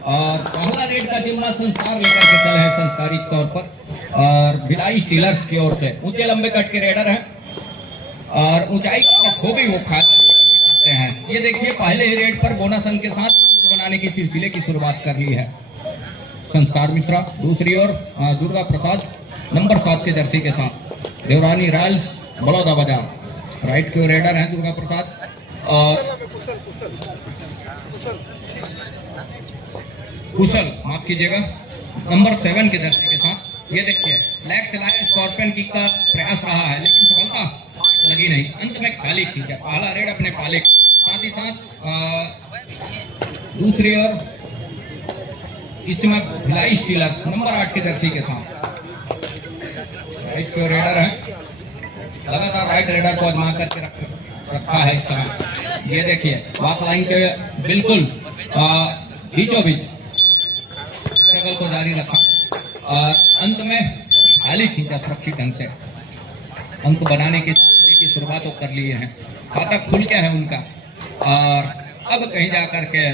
और पहला रेड का जिम्मा संस्कार लेकर के चले हैं संस्कारिक तौर पर, और भिलाई स्टीलर्स की ओर से ऊंचे लंबे कट के रेडर हैं और ऊंचाई का खूबी वो खाते हैं। ये देखिए पहले ही रेड पर बोनस अंक के साथ बनाने की सिलसिले की शुरुआत कर ली है संस्कार मिश्रा। दूसरी ओर दुर्गा प्रसाद नंबर 7 के जर्सी के साथ देवरानी रॉयल्स बड़ौदा बाजार। राइट की ओर रेडर है दुर्गा प्रसाद और कुशल माफ कीजिएगा नंबर 7 के जर्सी के साथ। ये देखिए लेग चलाया, स्कॉर्पियन किक का प्रयास रहा है लेकिन सफलता लगी नहीं, अंत में खाली खींचा पहला रेड अपने पाले। साथ ही साथ दूसरी ओर इस समय भिलाई स्टीलर्स नंबर 8 के जर्सी के साथ राइट की ओर रेडर है, लगातार राइट रेडर को आजमा करके रखा है इस समय। ये देखिए बाक लाइन के बिल्कुल बीचों बीच स्ट्रगल को जारी रखा और अंत में खाली खींचा सुरक्षित ढंग से। अंक बनाने की शुरुआत तो कर लिए हैं, खाता खुल गया है उनका और अब कहीं जाकर के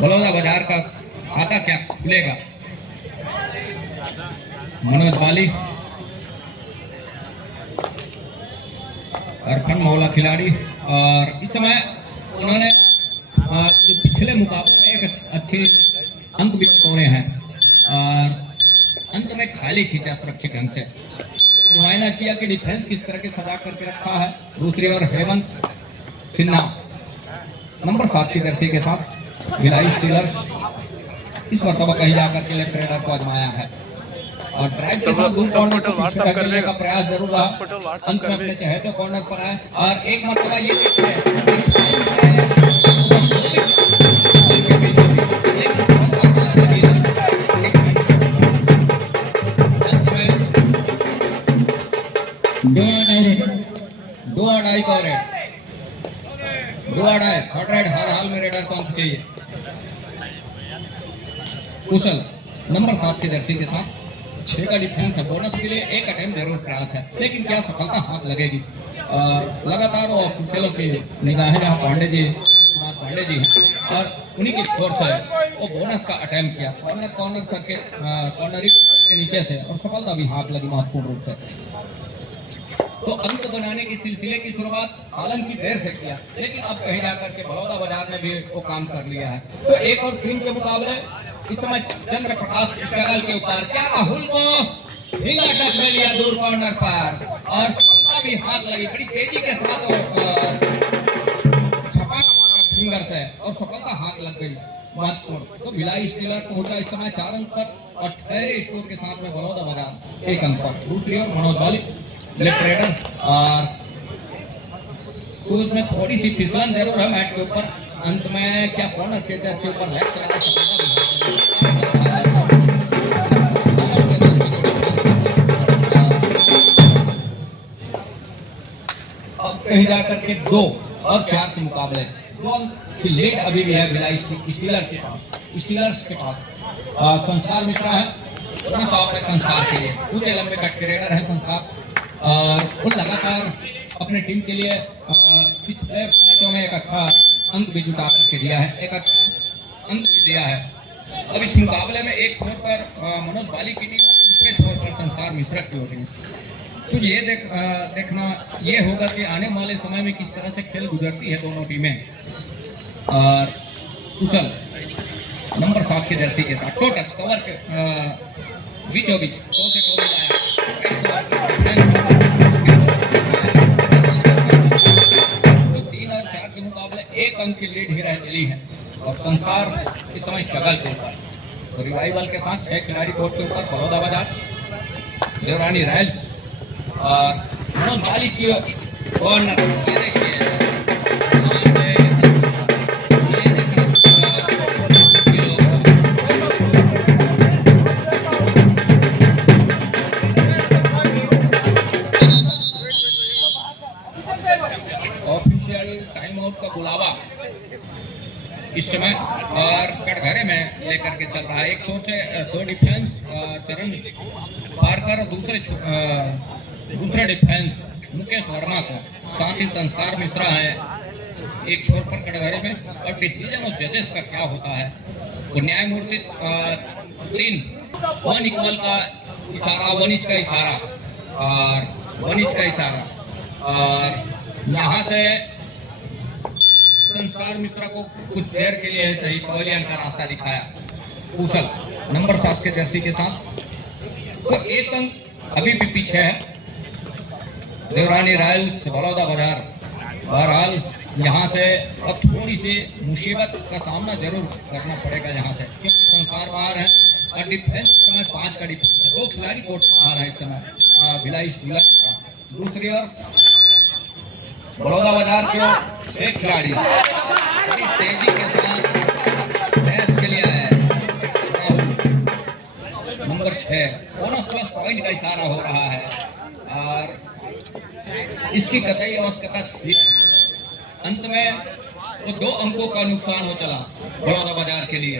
बड़ौदा बाजार का खाता क्या खुलेगा। मनोज वाली अरफन मौला खिलाड़ी और इस समय उन्होंने जो पिछले मुकाबले में एक अच्छे अंक भी तोड़े हैं और अंत में खाली खींचा सुरक्षित ढंग से। मुआयना किया कि डिफेंस किस तरह के सजा करके रखा है। दूसरी ओर हेमंत सिन्हा नंबर 7 की जर्सी के साथ भिलाई स्टीलर्स इस मरतबा कहीं जाकर के लेफ्ट रेडर को आजमाया है और ड्राइव के साथ दूर कॉर्नर को पीछे करने का प्रयास जरूर रहा। अंत में अपने चहेते कॉर्नर पर आए और एक मरतबा ये थर्ड रेड हर हाल में रेडर को अंक चाहिए। कुशल नंबर 7 की जर्सी के साथ 6 का डिफेंस है, बोनस के लिए एक अटेम्प्ट जरूर प्रयास है लेकिन क्या सफलता हाथ लगेगी। और लगातार वो ऑफिशियलों की निगाहें जहाँ पांडे जी कुमार पांडे जी हैं और उन्हीं के छोर से वो बोनस का अटेम्प्ट किया कॉर्नर सर्किट कॉर्नर के नीचे से और सफलता भी हाथ लगी महत्वपूर्ण रूप से। तो अंक बनाने के सिलसिले की शुरुआत हालांकि देर से किया लेकिन अब कहीं जाकर के बड़ौदा बाजार ने भी वो काम कर लिया है। तो 1 और 3 के मुकाबले इस समय चंद्र प्रकाश स्ट्रगल के ऊपर क्या राहुल को फिंगर टच में लिया दूर कॉर्नर पर और सफलता भी हाथ लगी बड़ी तेजी के साथ छपा फिंगर से और सफलता हाथ लग गई महत्वपूर्ण। तो भिलाई स्टीलर पहुंचा इस समय 4 अंक पर और ठहरे स्कोर के साथ में बड़ौदा बाजार 1 अंक पर। दूसरी ओर मनोज वाली लेफ्ट रेडर और शूज में थोड़ी सी फिसलन जरूर है मैट के ऊपर। अंत में क्या कॉर्नर कैचर के ऊपर लेग चलाना अब कहीं जाकर के 2 और 4 के मुकाबले 2 अंक की लीड अभी भी है भिलाई स्टीलर्स के पास। संस्कार मिश्रा है संस्कार के लिए ऊंचे लंबे कट के रेडर है संस्कार और वो लगातार अपने टीम के लिए पिछले मैचों में एक अच्छा अंक भी जुटा करके दिया है, एक अच्छा अंक भी दिया है। अब इस मुकाबले में एक छोर पर मनोज वाली की टीम, दूसरे छोर पर संस्कार मिश्रा की होगी। तो ये देखना ये होगा कि आने वाले समय में किस तरह से खेल गुजरती है दोनों टीमें। और कुशल नंबर 7 के जर्सी के साथ टो टच कवर के बीचों बीच टो से टो मिलाया। तो 3 और 4 के मुकाबले 1 अंक की लीड ही रह चली है और संस्कार इस समय स्ट्रगल के ऊपर। तो रिवाइवल के साथ 6 खिलाड़ी कोर्ट के ऊपर बड़ौदा बाजार देवरानी रॉयल्स और मनोज वाली की कॉर्नर। ये देखिए इस समय और कटघरे में लेकर के चल रहा है। एक छोर से 2 डिफेंस चरण पार कर दूसरे डिफेंस मुकेश वर्मा को, साथ ही संस्कार मिश्रा है एक छोर पर कटघरे में। और डिसीजन और जजेस का क्या होता है और न्यायमूर्ति 3 1 इक्वल का इशारा, 1 इंच का इशारा और 1 इंच का इशारा, और यहाँ से संस्कार मिश्रा को कुछ देर के लिए सही पवेलियन का रास्ता दिखाया कुशल नंबर 7 के जर्सी के साथ। तो एक अंक अभी भी पीछे है देवरानी रॉयल्स बड़ौदा बाजार। बहरहाल यहाँ से अब थोड़ी सी मुसीबत का सामना जरूर करना पड़ेगा यहाँ से, क्योंकि संस्कार बाहर है और डिफेंस समय 5 का डिफेंस है, 2 खिलाड़ी कोर्ट बाहर है इस समय भिलाई स्टीलर का। दूसरी ओर बड़ौदा बाजार के 1 खिलाड़ी बड़ी तेजी के साथ डैश के लिए है Rahul number 6। Bonus plus point का इशारा हो रहा है और इसकी कतई आवश्यकता थी। अंत में तो 2 अंकों का नुकसान हो चला बड़ौदा बाजार के लिए।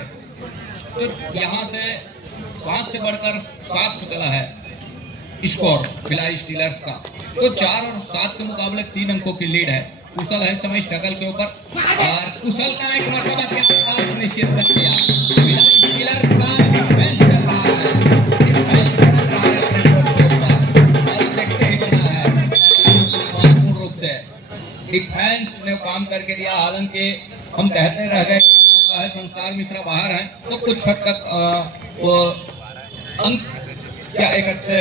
तो यहाँ से 5 से बढ़कर 7 को चला है स्कोर भिलाई स्टीलर्स का। तो 4 और 7 के मुकाबले 3 अंकों की लीड है। कुशल है समय स्ट्रगल के ऊपर और कुशल का एक मरतबा क्या सुनिश्चित कर दिया। भिलाई स्टीलर्स का डिफेंस चल रहा है, डिफेंस चल रहा है अपने कोर्ट के ऊपर और देखते ही बना है महत्वपूर्ण रूप से डिफेंस ने काम करके दिया। हालांकि हम कहते रह गए संस्कार मिश्रा बाहर है तो कुछ हद तक वो अंक क्या एक अच्छे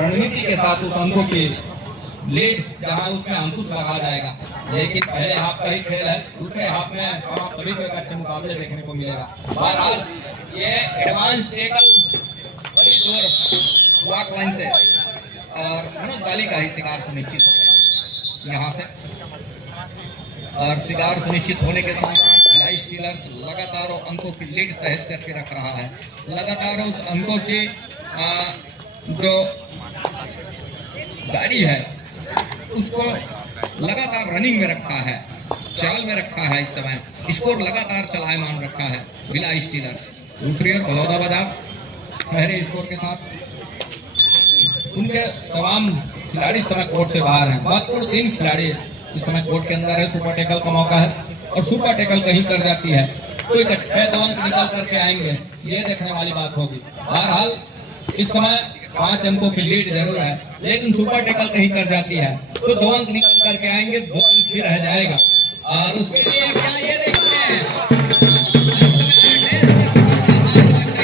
रणनीति के साथ उस अंकों की लीड जहां उसमें अंकुश लगा जाएगा। लेकिन पहले हाफ का ही खेल है, दूसरे हाफ में हम आप सभी को एक अच्छे मुकाबले देखने को मिलेगा। बहरहाल ये एडवांस टेकल बड़ी दूर वॉक लाइन से और मनोज बाली का ही शिकार सुनिश्चित यहाँ से, और शिकार सुनिश्चित होने के साथ भिलाई स्टीलर्स लगातार अंकों की लीड सहेज करके रख रहा है। लगातार उस अंकों की जो गाड़ी है उसको लगातार रनिंग में रखा है, चाल में रखा है। इस समय स्कोर लगातार चलायमान रखा है भिलाई स्टीलर्स। दूसरी ओर बड़ौदा बाजार ठहरे स्कोर के साथ, उनके तमाम खिलाड़ी इस समय कोर्ट से बाहर हैं। महत्वपूर्ण 3 खिलाड़ी इस समय कोर्ट के अंदर है। सुपर टेकल का मौका है और सुपर टेकल कहीं कर जाती है तो इकट्ठे 2 अंक निकल करके आएंगे, ये देखने वाली बात होगी। बहरहाल इस समय 5 अंकों की लीड जरूर है, लेकिन सुपर टेकल कहीं कर जाती है तो 2 अंक निकल करके आएंगे, 2 अंक ही रह जाएगा। और उसके लिए क्या ये देखते हैं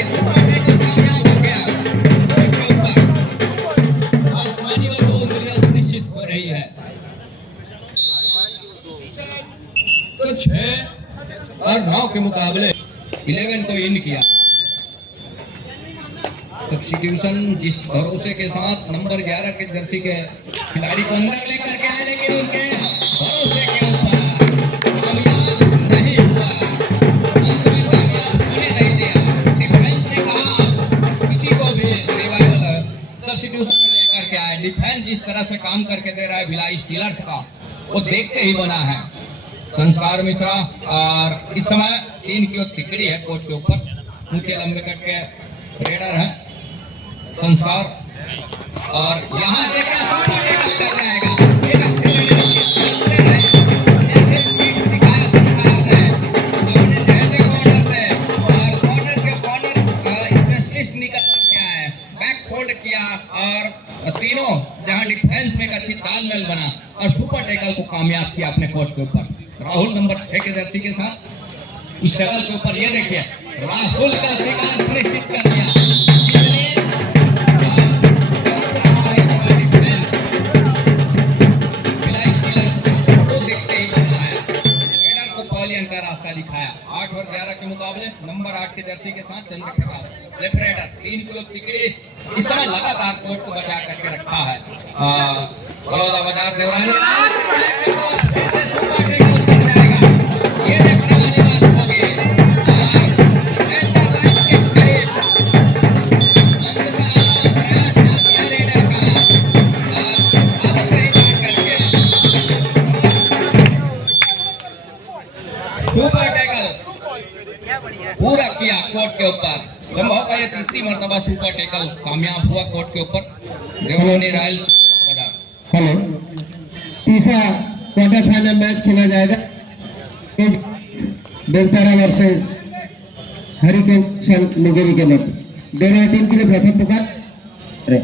सुपर टेकल कामयाब हो गया के ऊपर, आसमानी और 2 उंगलियां सुनिश्चित हो रही है। तो 6 और 9 के मुकाबले 11 को इन किया। सब्स्टिट्यूशन जिस भरोसे के साथ नंबर 11 के जर्सी के खिलाड़ी को अंदर लेकर के आए, लेकिन उनके भरोसे के ऊपर कामयाब नहीं हुआ, अंत में कामयाब होने नहीं दिया। डिफेंस ने कहा किसी को भी रिवाइवल सब्स्टिट्यूशन में लेकर के आए। डिफेंस जिस तरह से काम करके दे रहा है भिलाई स्टीलर्स का, वो देखते ही बना है संस्कार मिश्रा। और इस समय 3 की ओर तिकड़ी है कोर्ट के ऊपर, ऊंचे लंबे कट के रेडर है संस्कार, और यहाँ से क्या सुपर टेकल कर जाएगा। एक अच्छे जैसे स्पीड दिखाया संस्कार ने अपने चहते कॉर्नर पे, और कॉर्नर के कॉर्नर स्पेशलिस्ट निकल करके आए, बैक फोल्ड किया और तीनों जहाँ डिफेंस में एक अच्छी तालमेल बना और सुपर टेकल को कामयाब किया अपने कोर्ट के ऊपर। राहुल नंबर 6 के जर्सी के साथ स्ट्रगल के ऊपर ये देखिए राहुल का शिकार सुनिश्चित कर दिया। का रास्ता दिखाया 8 और 11 के मुकाबले नंबर 8 के जर्सी के साथ चंद्रप्रकाश लेफ्ट राइडर 3 की ओर तिकड़ी इस समय लगातार कोर्ट को बचा करके रखा है। बड़ौदा बाजार देवरानी ये देखने वाली बात होगी। सुपर टेकल पूरा किया कोर्ट के ऊपर, संभव का ये 3री मर्तबा सुपर टेकल कामयाब हुआ कोर्ट के ऊपर देवरानी रॉयल्स बाजार। हेलो, तीसरा क्वार्टर फाइनल मैच खेला जाएगा बेलतारा वर्सेस हरिकेन सन मुंगेरी के नेट दोनों टीम के लिए प्रथम पुकार रे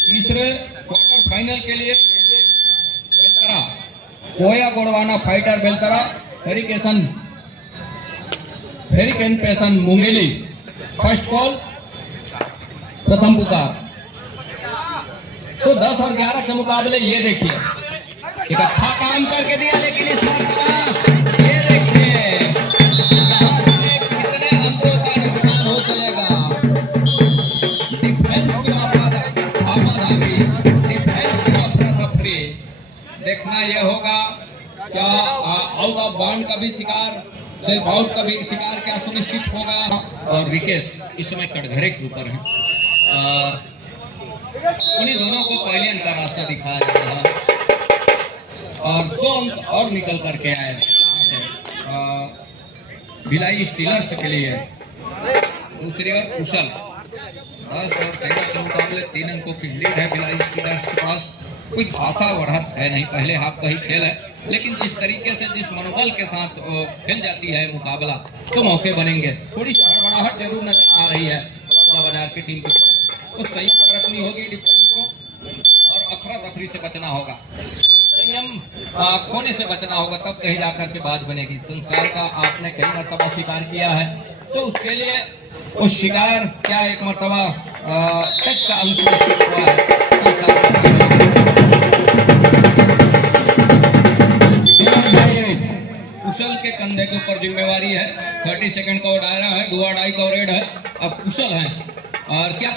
तीसरे क्वार्टर फाइनल के लिए बेलतरा कोया गोड़वाना फाइटर बेलतरा हेरिकेन पेशन मुंगेली फर्स्ट कॉल प्रथम पुकार। तो 10 और 11 के मुकाबले ये देखिए एक अच्छा काम करके दिया, लेकिन इस मरतबा ये देखिए कितने अंकों का नुकसान हो चलेगा। डिफेंस की आपाधापी, डिफेंस की अफरा-तफरी देखना यह होगा क्या आउट ऑफ बाउंड का भी शिकार, सेल्फ आउट का भी शिकार क्या सुनिश्चित होगा। और विकेश इस समय कटघरे के ऊपर है और उन्हीं दोनों को पहले अंक का रास्ता दिखाया जा रहा है और 2 अंक और निकल करके आए भिलाई स्टीलर्स के लिए। दूसरी ओर कुशल 10 और 13 के मुकाबले 3 अंकों की लीड है भिलाई स्टीलर्स के पास। कोई खासा बढ़त है नहीं, पहले हाफ का ही खेल है, लेकिन जिस तरीके से जिस मनोबल के साथ खेल जाती है मुकाबला तो मौके बनेंगे। थोड़ी सी हड़बड़ाहट जरूर नजर आ रही है बाजार की टीम को, तो सही रखनी होगी डिफेंस को और अफरा तफरी से बचना होगा, संयम खोने से बचना होगा, तब कहीं जाकर के बात बनेगी। संस्कार का आपने कई मरतबा शिकार किया है, तो उसके लिए वो शिकार क्या एक मरतबा टच का अंश हुआ है कुशल के कंधे के ऊपर जिम्मेवारी है। 30 सेकंड का दायरा है, डुआ डाई का रेड है, अब कुशल है और क्या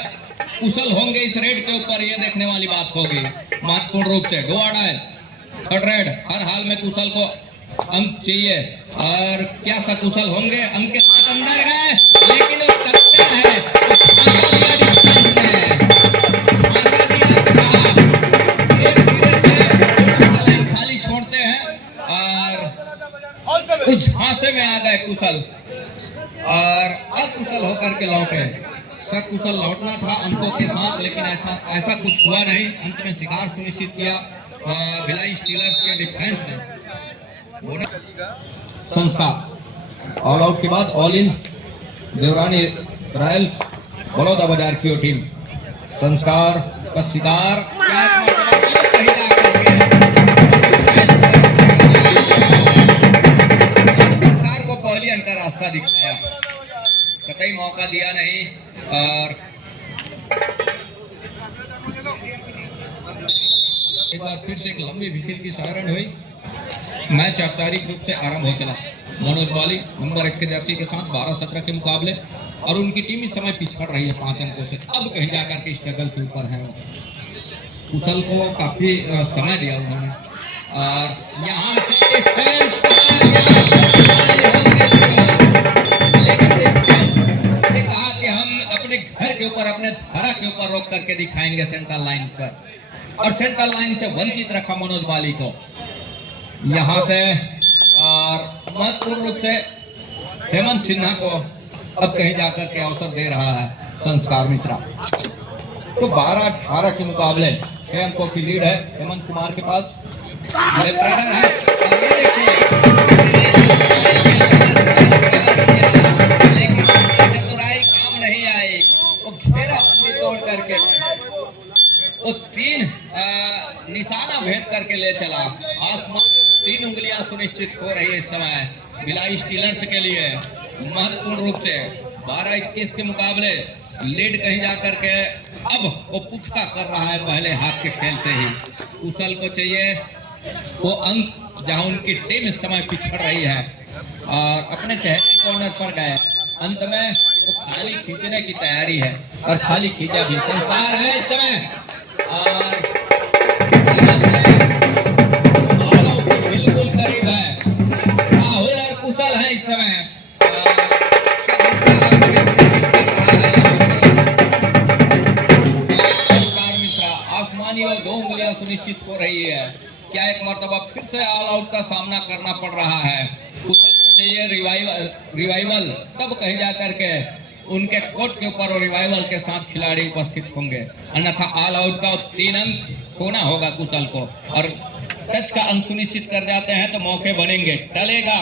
कुशल होंगे इस रेड के ऊपर, ये देखने वाली बात होगी महत्वपूर्ण रूप से। डुआ डाई थर्ड रेड, हर हाल में कुशल को अंक चाहिए और क्या सकुशल होंगे, अंक के साथ अंदर है लेकिन वो कच्चा है, खाली छोड़ते हैं और उस झांसे में आ गए कुशल और अकुशल होकर के लौटे। सकुशल लौटना था अंकों के साथ, लेकिन ऐसा कुछ हुआ नहीं। अंत में शिकार सुनिश्चित किया भिलाई स्टीलर्स के डिफेंस ने। संस्कार ऑल आउट के बाद ऑल इन देवरानी रॉयल्स बड़ौदा बाजार की टीम। संस्कार का शिकार संस्कार को पहली अंक का रास्ता दिखाया, कतई मौका दिया नहीं और एक बार फिर से एक लंबी विसिल की सायरन हुई। मैच औपचारिक रूप से आरंभ हो चला। मनोज वाली नंबर 1 के जर्सी के साथ 12-17 के मुकाबले और उनकी टीम इस समय पिछड़ रही है 5 अंकों से। अब कहीं जाकर के स्ट्रगल के ऊपर है। कुशल को काफी समय दिया उन्होंने और यहाँ से कहा कि हम अपने घर के ऊपर, अपने धारा के ऊपर रोक करके दिखाएंगे सेंट्रल लाइन पर, और सेंट्रल लाइन से वंचित रखा मनोज वाली को यहाँ से। और महत्वपूर्ण रूप से हेमंत सिन्हा को अब कहीं जाकर के अवसर दे रहा है संस्कार मिश्रा। तो 12-18 के मुकाबले 6 अंकों की लीड है हेमंत कुमार के पास। है लेकिन चतुराई काम नहीं आई, वो घेराबंदी तोड़ करके वो 3 निशाना भेद करके ले चला। आसमान 3 उंगलियां सुनिश्चित हो रही है इस समय भिलाई स्टीलर्स के लिए। महत्वपूर्ण रूप से 12-21 के मुकाबले लीड कहीं जाकर के अब वो पुख्ता कर रहा है पहले हाथ के खेल से ही। कुशल को चाहिए वो अंक जहां उनकी टीम इस समय पिछड़ रही है और अपने चेहरे कॉर्नर पर गए। अंत में वो खाली खींचने की तैयारी है और खाली खींचा भी। संस्कार है इस समय और बिल्कुल करीब है। राहुल और कुशल है इस समय। आसमानी और 2 उंगलियां सुनिश्चित हो रही है। क्या एक मर्तबा फिर से ऑल आउट का सामना करना पड़ रहा है। चाहिए रिवाइवल, तब कहीं जाकर के उनके कोर्ट के ऊपर और रिवाइवल के साथ खिलाड़ी उपस्थित होंगे, अन्यथा ऑल आउट का 3 अंक खोना होगा कुशल को। और टच का अंक सुनिश्चित कर जाते हैं तो मौके बनेंगे, टलेगा।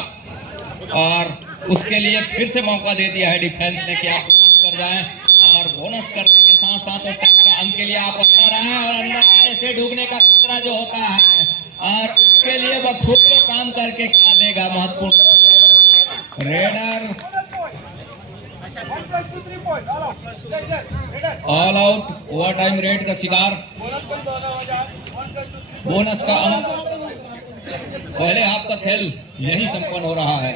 और उसके लिए फिर से मौका दे दिया है डिफेंस ने कि आप बोनस कर जाएं, और बोनस करने के साथ साथ और टच का अंक के लिए आप अंदर आए, और अंदर आने से डूबने का खतरा जो होता है, और उसके लिए बखूबी काम करके क्या देगा महत्वपूर्ण। Raider all out, over time red का शिकार। बोनस का अंक, पहले हाफ का खेल यही संपन्न हो रहा है।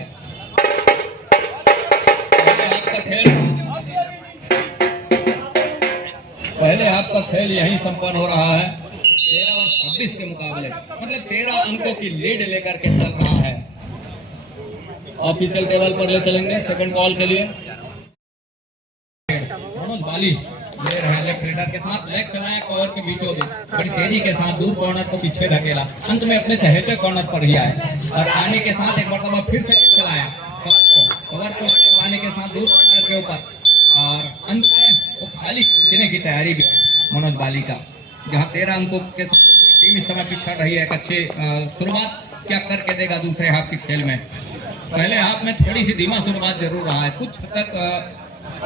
पहले हाफ का खेल यही संपन्न हो रहा है। 13 और 26 के मुकाबले, मतलब 13 अंकों की लीड लेकर के चल रहा है। ऑफिशियल टेबल पर ले चलेंगे सेकंड बॉल के लिए। मनोज बाली ले रहे हैं लेफ्ट रेडर के साथ, लेग चलाया कवर के बीचों बीच, बड़ी तेजी के साथ दूर कॉर्नर को पीछे धकेला, अंत में अपने चहेते कॉर्नर पर ही आए, और आने के साथ एक मरतबा फिर से चलाया कवर को चलाने के साथ दूर कॉर्नर के ऊपर, और अंत में वो खाली जीतने की तैयारी भी मनोज बाली का, जहाँ 13 अंकों के साथ टीम इस समय पिछड़ रही है। एक अच्छी शुरुआत क्या करके देगा दूसरे हाफ के खेल में। पहले हाफ में थोड़ी सी धीमा शुरुआत जरूर रहा है, कुछ हद तक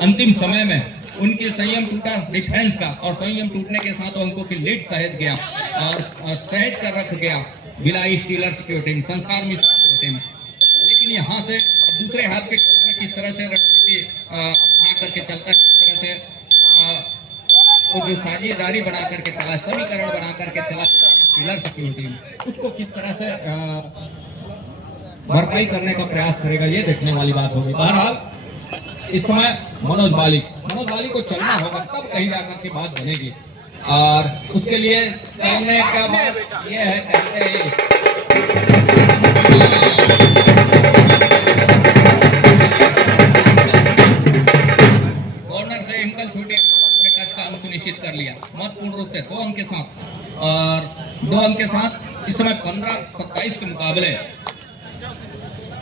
अंतिम समय में उनकी संयम टूटा डिफेंस का, और संयम टूटने के साथ अंकों की लीड सहज गया, और सहज कर रख गया भिलाई स्टीलर्स की टीम, संस्कार मिश्रा की टीम। लेकिन यहाँ से दूसरे हाथ के में किस तरह से अपना करके चलता है, किस तरह से वो जो साझेदारी बना करके चला, समीकरण बना करके चला स्टीलर्स की टीम, उसको किस तरह से भरपाई करने का प्रयास करेगा, ये देखने वाली बात होगी। बहरहाल इस समय मनोज बाली को चलना होगा, तब कहीं जाकर के बात बनेगी, और उसके लिए चलने का बात ये है, कहते हैं कॉर्नर से इंकल छूटे, टच का अंक सुनिश्चित कर लिया महत्वपूर्ण रूप से 2 अंक के साथ, और 2 अंक के साथ इस समय 15-27 के मुकाबले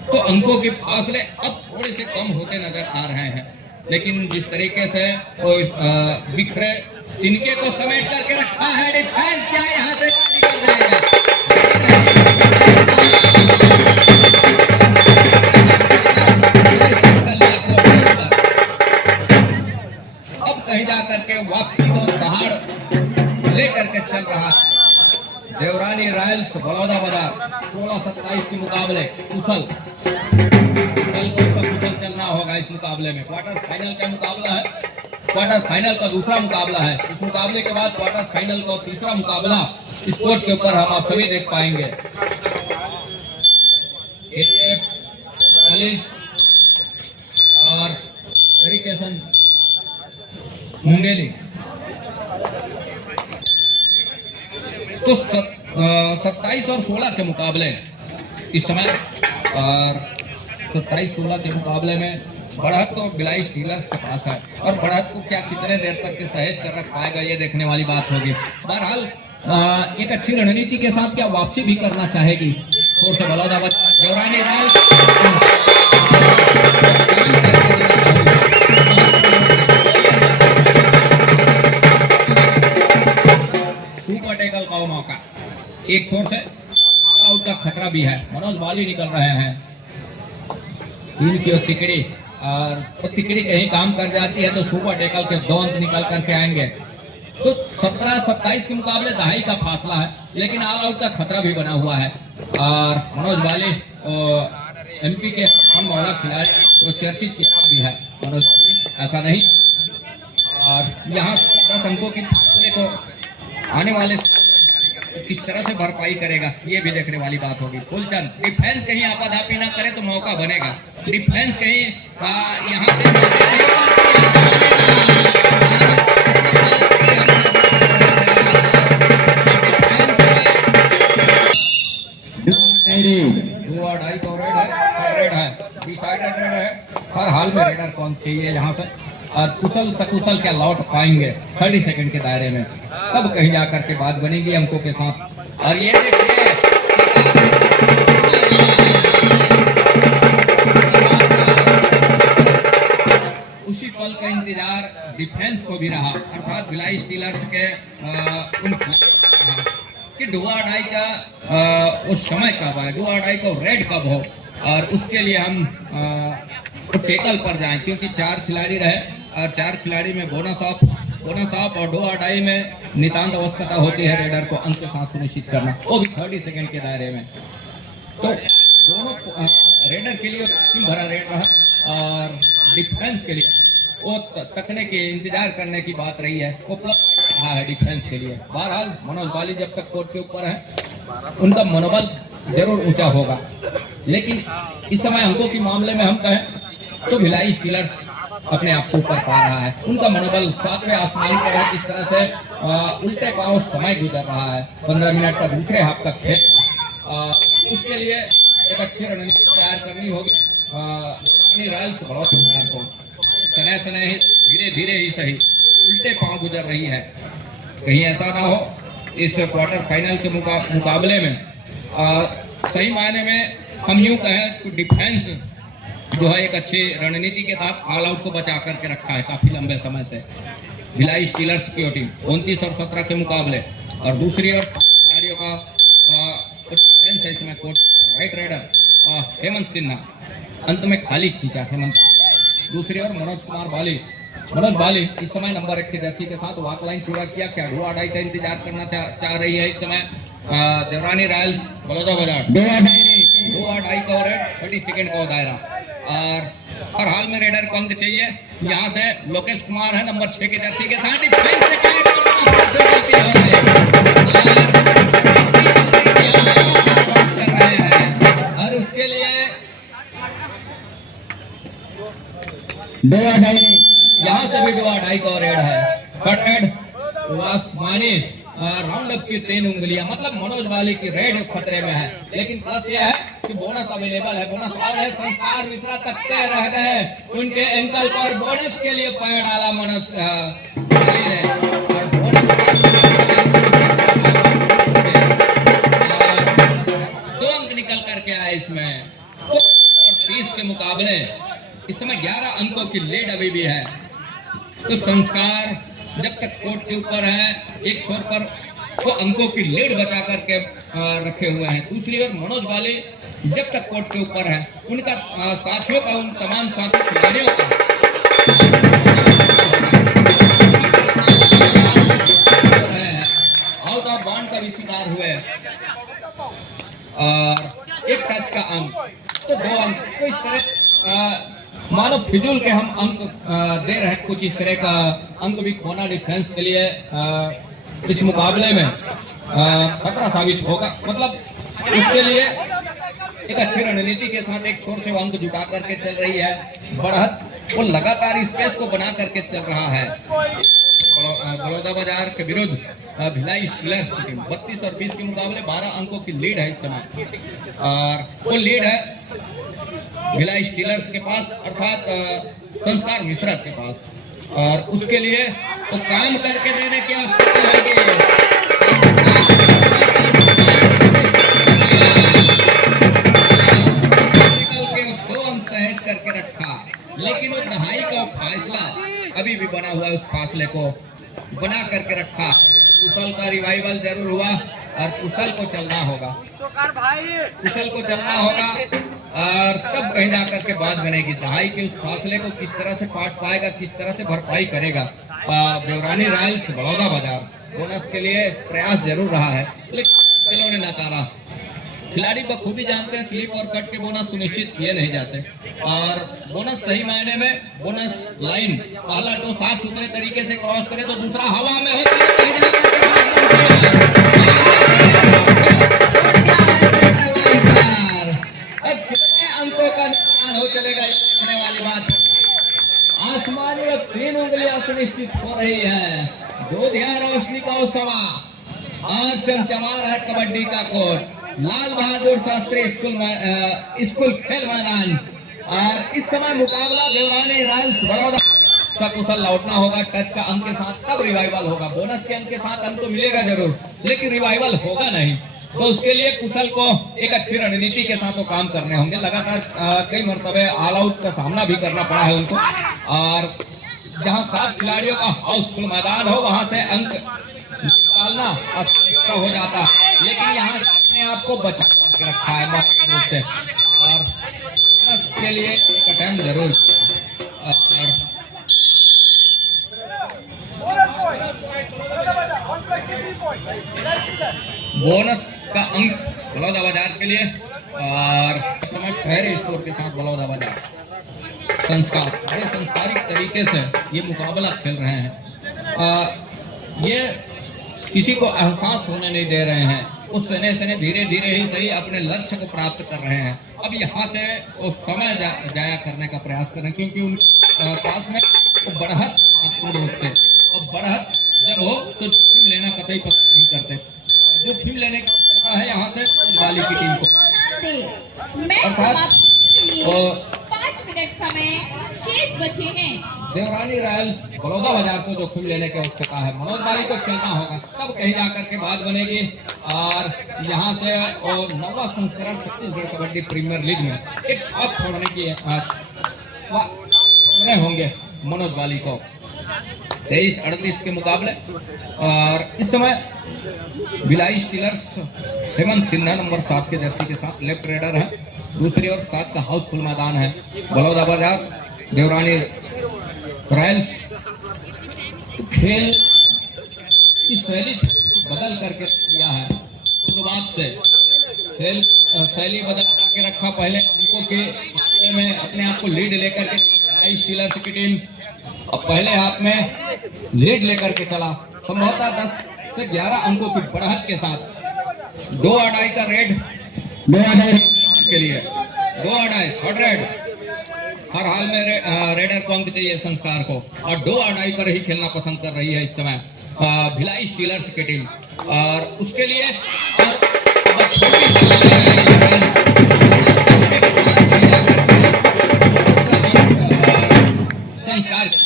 तो अंकों के फासले अब थोड़े से कम होते नजर आ रहे हैं। लेकिन जिस तरीके से वो बिखरे तिनके को समेट करके रखा है डिफेंस, क्या यहाँ से निकल जाएगा। अब कहीं जा करके वापसी को पहाड़ लेकर के चल रहा है देवरानी रॉयल्स बलौदाबाजार। 16-27 के मुकाबले कुशल चलना होगा इस मुकाबले में। क्वार्टर फाइनल का मुकाबला है, क्वार्टर फाइनल का दूसरा मुकाबला है। इस मुकाबले के बाद क्वार्टर फाइनल का तीसरा मुकाबला इस कोर्ट के ऊपर हम आप सभी देख पाएंगे। और एरिकेशन मुंगेली तो 27 और 16 के मुकाबले इस समय, और 27-16 के मुकाबले में बढ़त तो भिलाई स्टीलर्स के पास है, और बढ़त को क्या कितने देर तक के सहेज कर रख पाएगा, ये देखने वाली बात होगी। बहरहाल एक अच्छी रणनीति के साथ क्या वापसी भी करना चाहेगी छोर से बलौदाबाद देवरानी रायल। सुपर टैकल का मौका, एक छोर से आउट का खतरा भी है। मनोज बाली निकल रहे हैं, इनकी तिकड़ी, और वो तिकड़ी कहीं काम कर जाती है तो सुपर टैकल के 2 अंक निकल करके आएंगे। तो 17-27 के मुकाबले दहाई का फासला है, लेकिन ऑल आउट का खतरा भी बना हुआ है। और मनोज बाली एमपी के अनमोड़ा खिलाड़ी, वो चर्चित भी है मनोज बाली, ऐसा नहीं। और यहाँ 10 अंकों की फासले को आने वाले किस तरह से भरपाई करेगा, ये भी देखने वाली बात होगी। फुलचंद डिफेंस कहीं आपाधापी ना करे तो मौका बनेगा, डिफेंस कहीं यहाँ से हर हाल में रेडर कौन चाहिए यहाँ से, और कुशल सकुशल क्या लौट पाएंगे 30 सेकंड के दायरे में, तब कहीं जाकर के बात बनेगी अंकों के साथ। और ये देखिए उसी पल का इंतजार डिफेंस को भी रहा, अर्थात भिलाई स्टीलर्स के कि डुआ डाई का उस समय कब आए, डू और डाई को रेड कब हो, और उसके लिए हम टेकल पर जाएं, क्योंकि 4 खिलाड़ी रहे और 4 खिलाड़ी में बोनस ऑफ और डू और डाई में नितांत आवश्यकता होती है रेडर को अंक के साथ सुनिश्चित करना, वो भी 30 सेकंड के दायरे में। तो दोनों रेडर के लिए टीम भरा रेड रहा और डिफेंस के लिए वो तकने के इंतजार करने की बात रही है, वो प्लस रहा है डिफेंस के लिए। बहरहाल मनोज बाली जब तक कोर्ट के ऊपर है उनका मनोबल जरूर ऊंचा होगा, लेकिन इस समय अंकों के मामले में हम कहें तो भिलाई स्टीलर्स अपने आप को ऊपर पा रहा है। उनका मनोबल 7वें आसमान पर है। किस तरह से उल्टे पांव समय गुजर रहा है, 15 मिनट का दूसरे हाफ का खेल, उसके लिए एक अच्छी रणनीति तैयार करनी होगी रॉयल्स बड़ौदा को। सने ही धीरे धीरे ही सही उल्टे पांव गुजर रही है, कहीं ऐसा ना हो इस क्वार्टर फाइनल के मुकाबले में सही मायने में हम यूं कहें तो डिफेंस जो है एक अच्छी रणनीति के तहत ऑल आउट को बचा करके रखा है काफी लंबे समय से भिलाई स्टीलर्स की टीम 29 और 17 के मुकाबले। और दूसरी ओर खिलाड़ियों का इसमें राइट राइडर हेमंत सिन्हा अंत में खाली खींचा हेमंत। दूसरी ओर मनोज बाली इस समय नंबर 1 की जर्सी के साथ वॉक लाइन पूरा किया। क्या डू और डाई का इंतजार करना चाह रही है इस समय देवरानी रॉयल्स बड़ौदा बाजार। डू और डाई का रेड 30 सेकंड का दायरा और हर हाल में रेडर को अंक चाहिए। यहाँ से लोकेश कुमार है नंबर 6 की जर्सी के साथ और उसके लिए यहाँ से भी डू और डाई का रेड है। मानी राउंड अप की 3 उंगलियां, मतलब मनोज बाली की रेड खतरे में है, लेकिन प्लस यह है कि बोनस अवेलेबल है। बोनस और है, संस्कार मिश्रा तकते रह गए उनके एंकल पर, बोनस के लिए पैर डाला मनोज बाली ने और बोनस 2 अंक निकल करके आए इसमें। और 30 के मुकाबले इस समय 11 अंकों की लीड अभी भी है। तो संस्कार जब तक कोर्ट के ऊपर है एक छोर पर वो अंकों की लीड बचा करके रखे हुए हैं। दूसरी ओर मनोज बाली जब तक कोर्ट के ऊपर है उनका साथियों का, उन तमाम साथी खिलाड़ियों का आउट ऑफ बाउंड का भी शिकार हुए और एक टच का अंक, तो 2 अंक। तो इस तरह मानो फिजूल के हम अंक दे रहे हैं, कुछ इस तरह का अंक भी खोना डिफेंस के लिए इस मुकाबले में खतरा साबित होगा। मतलब उसके लिए एक अच्छी रणनीति के साथ एक छोर से वो अंक जुटा करके चल रही है बढ़त, वो लगातार स्पेस को बना करके चल रहा है। बड़ौदा बाजार के विरुद्ध भिलाई स्टीलर्स की टीम 32 और 20 के मुकाबले 12 अंकों की लीड है इस समय और वो लीड है भिलाई स्टीलर्स के पास, अर्थात संस्कार मिश्रा के पास। और उसके लिए तो काम करके देने की आवश्यकता है कि 2 अंक सहज करके रखा, लेकिन वो दहाई का फैसला अभी भी बना हुआ है, उस फासले को बना करके रखा। कुशल का रिवाइवल जरूर हुआ और कुशल को चलना होगा, और तब कहीं जाकर के बात बनेगी। दहाई के उस फासले को किस तरह से काट पाएगा, किस तरह से भरपाई करेगा देवरानी रॉयल्स बड़ौदा बाजार। बोनस के लिए प्रयास जरूर रहा है, लेकिन खिलाड़ी ने नकारा। खिलाड़ी बखूबी जानते हैं स्लिप और कट के बोनस सुनिश्चित किए नहीं जाते, और बोनस सही मायने में बोनस लाइन पहला तो साफ सुथरे तरीके से क्रॉस करे तो दूसरा हवा में होता अंकों का नुकसान हो चलेगा वाली बात। आसमानी और 3 उंगलियां सुनिश्चित हो रही है। दूधिया रोशनी का समा और चमचमा रहा है कबड्डी का कोर्ट, लाल बहादुर शास्त्री स्कूल खेल मैदान। और इस समय मुकाबला देवरानी रॉयल्स बड़ौदा। सकुशल लौटना होगा टच का अंक के साथ, तब रिवाइवल होगा। बोनस के अंक के साथ अंक तो मिलेगा जरूर, लेकिन रिवाइवल होगा नहीं। तो उसके लिए कुशल को एक अच्छी रणनीति के साथ वो काम करने होंगे। लगातार कई मरतबे ऑल आउट का सामना भी करना पड़ा है उनको, और जहां 7 खिलाड़ियों का हाउसफुल मैदान हो वहां से अंक निकालना आसान हो जाता, लेकिन यहाँ अपने आप को बचा के रखा है मौलिक रूप से, और के लिए एक अटेम्प्ट जरूर। और बोनस का अंक बलौदा बाजार के लिए, और समय फेयर स्कोर के साथ बलौदा बाजार संस्कार बड़े संस्कारिक तरीके से ये मुकाबला खेल रहे हैं। ये किसी को एहसास होने नहीं दे रहे हैं, उस सने सने धीरे धीरे ही सही अपने लक्ष्य को प्राप्त कर रहे हैं। अब यहाँ से वो समय जाया करने का प्रयास करें, क्योंकि उन पास में वो बढ़त पूर्ण रूप से, और बढ़त जब हो तो जोखिम लेना कतई पसंद नहीं करते। जोखिम लेने का है यहाँ से वाली की टीम को। और 5 मिनट समय शेष बचे हैं। देवरानी रॉयल्स बलौदा बाजार को जोखिम लेने की आवश्यकता है। मनोज बाली को चलना होगा, तब कहीं जाकर के बात बनेगी। और यहाँ से और नवा संस्करण छत्तीसगढ़ कबड्डी प्रीमियर लीग में एक छाप छोड़ने की होंगे मनोज बाली को 23-38 के मुकाबले। और इस समय भिलाई स्टीलर्स हेमंत सिन्हा नंबर 7 के जर्सी के साथ लेफ्ट रेडर है। दूसरी ओर 7 का हाउसफुल मैदान है। बलौदा बाजार देवरानी रॉयल्स खेल की शैली बदल करके किया है। शुरुआत से खेल शैली बदल करके रखा। पहले अंकों के मामले में अपने आप को लीड लेकर के भिलाई स्टीलर्स की टीम अब पहले हाफ में लीड लेकर के चला, संभवतः 10 से 11 अंकों की बढ़त के साथ। 2-2 का रेड के लिए 2-2 हॉट रेड हर हाल में रेडर को अंक चाहिए संस्कार को, और 2-2 पर ही खेलना पसंद कर रही है इस समय भिलाई स्टीलर्स की टीम। और उसके लिए संस्कार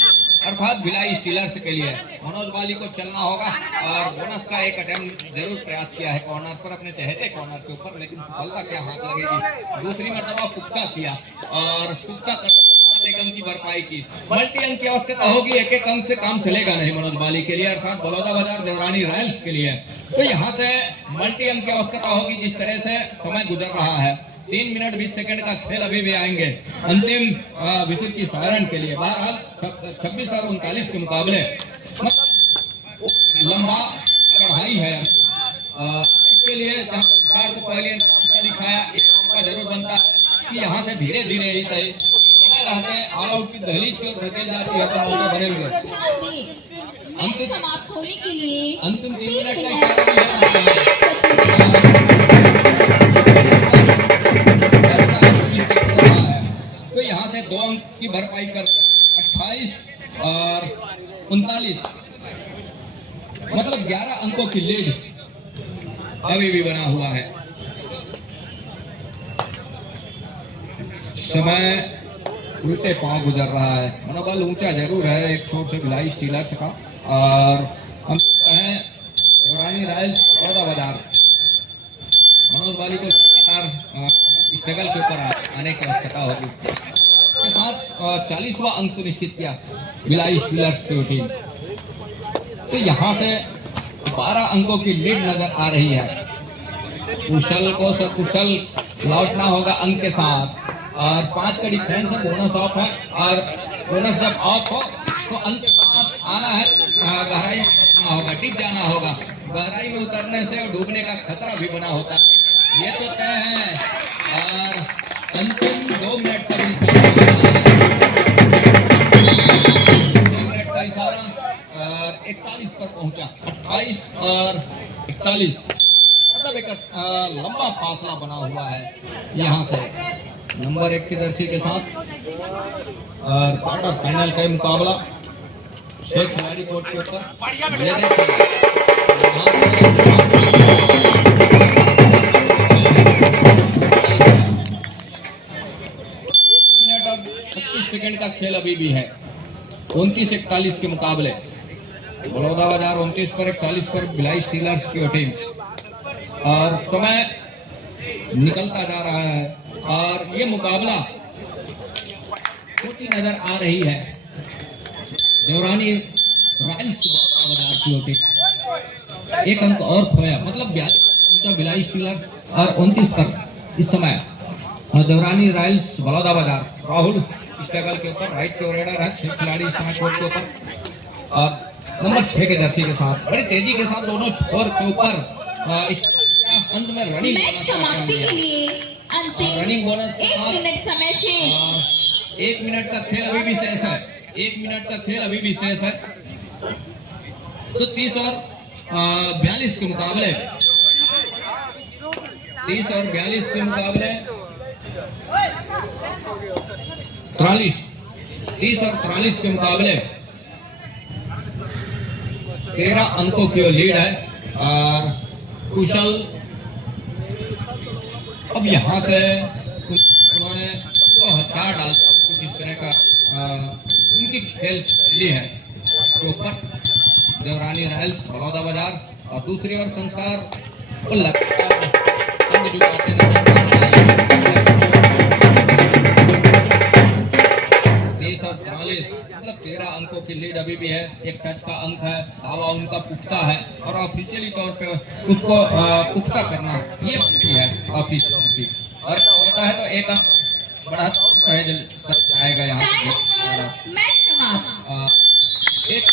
अर्थात भिलाई स्टीलर्स के लिए मनोज बाली को चलना होगा। और बोनस का एक अटेम्प्ट जरूर प्रयास किया है कॉर्नर पर, अपने चहेते कॉर्नर के ऊपर, लेकिन सफलता क्या हाथ लगेगी। दूसरी मर्तबा पुख्ता किया और पुख्ता एक अंक की भरपाई की। मल्टी अंक की आवश्यकता होगी, एक अंक से काम चलेगा नहीं मनोज बाली के लिए, अर्थात बलौदा बाजार देवरानी रॉयल्स के लिए। तो यहाँ से मल्टी अंक की आवश्यकता होगी। जिस तरह से समय गुजर रहा है, 3 मिनट 20 सेकंड का खेल अभी भी आएंगे अंतिम विसिल की सारण के लिए। बहरहाल 26 और 39 के मुकाबले लंबा चढ़ाई है। इसके लिए जहां को पहले लिखाया इसका जरूर बनता है कि यहाँ से धीरे धीरे ही सही रहते ऑल आउट की दहलीज की ओर धकेल जाती है, तो मौके बने हुए। अंतिम समाप्त होने के लिए अंतिम 3 मिनट का तो यहाँ से 2 अंक की भरपाई कर 28 और 39 मतलब 11 अंकों की लीड अभी भी बना हुआ है। समय उल्टे पांव गुजर रहा है। मनोबल ऊंचा जरूर है एक छोर से भिलाई स्टीलर्स का, और हम कहें देवरानी रॉयल्स बलौदा बाजार मनोज बाली को लगातार स्ट्रगल के ऊपर आने की आवश्यकता होगी। इसके साथ 40वां अंक सुनिश्चित किया भिलाई स्टीलर्स की टीम। तो यहाँ से 12 अंकों की लीड नजर आ रही है। कुशल को सकुशल लौटना होगा अंक के साथ, और 5 का डिफरेंस है। बोनस ऑफ है, और बोनस जब ऑफ हो तो अंक के साथ आना है, गहराई में उतरना होगा, टिक जाना होगा। गहराई में उतरने से डूबने का खतरा भी बना होता है, ये तो तय है। और अंतिम 2 मिनट का भी इशारा, 2 मिनट का इशारा, और 41 पर पहुंचा। 28 और 41 मतलब एक लंबा फासला बना हुआ है यहाँ से नंबर 1 की जर्सी के साथ। और क्वार्टर फाइनल का मुकाबला 6 खिलाड़ी कोर्ट के ऊपर। ये देखिए 1 मिनट और 36 सेकंड का खेल अभी भी है। 29-41 के मुकाबले बलौदा बाजार 29 पर 41 पर भिलाई स्टीलर्स की टीम। और समय निकलता जा रहा है, और ये मुकाबला होती नजर आ रही है देवरानी रॉयल्स बलौदा बाजार की टीम। एक अंक और खोया, मतलब 42 भिलाई स्टीलर्स और 29 पर इस समय देवरानी रॉयल्स बलौदा बाजार। राहुल स्ट्रगल के ऊपर राइट के रेडर है, 6 खिलाड़ी इस समय कोर्ट के ऊपर और नंबर 6 के जर्सी के साथ बड़ी तेजी के साथ दोनों छोर के ऊपर अंत में रनिंग मैच समाप्ति के लिए अंतिम रनिंग बोनस के 1 साथ मिनट समय शेष। 1 मिनट का खेल अभी भी शेष है, 1 मिनट का खेल अभी भी शेष है। तो 30 और 42 के मुकाबले 30 और 42 के मुकाबले 30 और 43 के मुकाबले 13 अंकों की लीड है। और कुशल अब यहां से उन्होंने तो हथियार डाल कुछ इस तरह का उनकी खेल शैली है के ऊपर देवरानी रॉयल्स बलौदा बाजार। और दूसरी ओर संस्कार को लगातार अंक जुटाते नजर आ रहे हैं। 30 और 43 मतलब 13 अंकों की लीड अभी भी है। एक टच का अंक है, दावा उनका पुख्ता है और ऑफिशियली तौर पे उसको पुख्ता करना ये है ऑफिशियल की। और होता है तो एक अंक बड़ा सहज आएगा यहाँ मैच समाप्त। एक